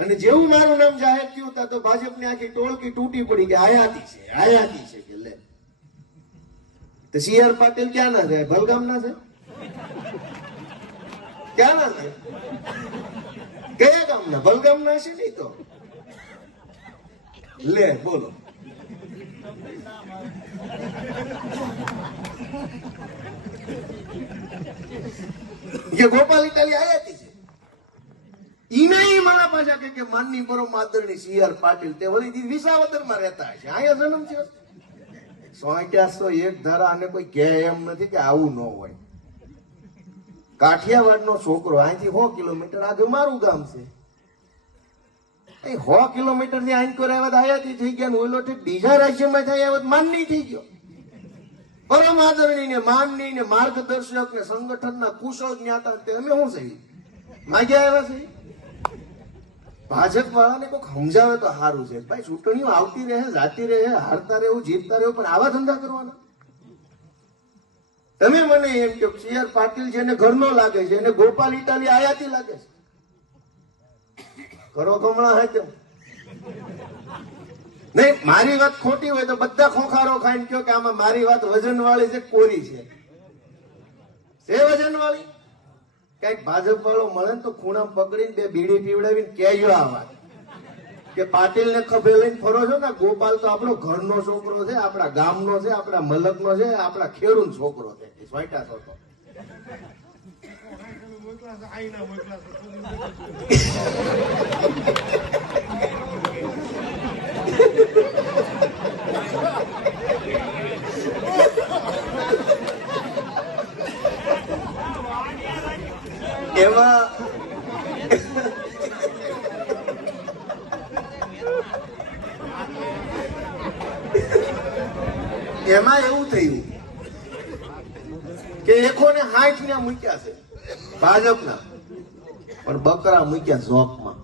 અને જેવું મારું નામ જાહેર થયું તા તો ભાજપની આખી ટોળકી તૂટી પડી કે આયાતી છે કે લે તો CR પાટીલ ક્યાં ના છે? ભલગામ ના છે? ક્યાં ના છે? કયા ગામના? ભલગામ ના છે નહીં તો લે બોલો. કે ગોપાલ ઇટાલી આયાતી છે. ઈનાઈ મારા પાછા કે માનની પરમ આદરણી CR પાટીલ તે વળી વિસાવદરમાં રહેતા છે, અહીંયા જન્મ છે. 100 એક ધારા અને કોઈ કહે એમ નથી કે આવું ન હોય. કાઠિયાવાડનો છોકરો અહીંથી 100 કિલોમીટર આગળ મારું ગામ છે. 100 કિલોમીટર થી આંકોર આવ્યા હયાતી થઈ ગયા, ઓલો બીજા રાજ્યમાં થાય આવ્યા માનની થઈ ગયો. પરમ આદરણી ને માનની ને માર્ગદર્શક ને સંગઠનના કુશળ જ્ઞાતા તે અમે શું છે માગ્યા આવ્યા છે. ભાજપ વાળાને કોઈક સમજાવે તો સારું છે. ભાઈ ચૂંટણીઓ આવતી રહે, જાતી રહે, હારતા રહેવું, જીતતા રહેવું, પણ આવા ધંધા કરવાના. તમે મને એમ કહો CR પાટીલ જેને ઘરનો લાગે છે એને ગોપાલ ઇટાલી આયાતી લાગે છે. કરો કમળા હે કેમ નહીં? મારી વાત ખોટી હોય તો બધા ખોખારો ખાઈને કહો કે આમાં મારી વાત વજન વાળી છે, કોરી છે. વજન વાળી કઈક ભાજપ વાળો મળે ને તો ખૂણા પકડીને 2 બીડી પીવડાવીને કહેજો આ વાત કે પાટીલ ને ખભે લઈને ફરો છો ને, ગોપાલ તો આપણો ઘરનો છોકરો છે, આપણા ગામનો છે, આપણા મલકનો છે, આપણા ખેડૂત છોકરો છે. સ્વાઈટા છોકરો એમાં એવું થયું કે 160 ને મૂક્યા છે ભાજપના, પણ બકરા મૂક્યા ઝોપમાં.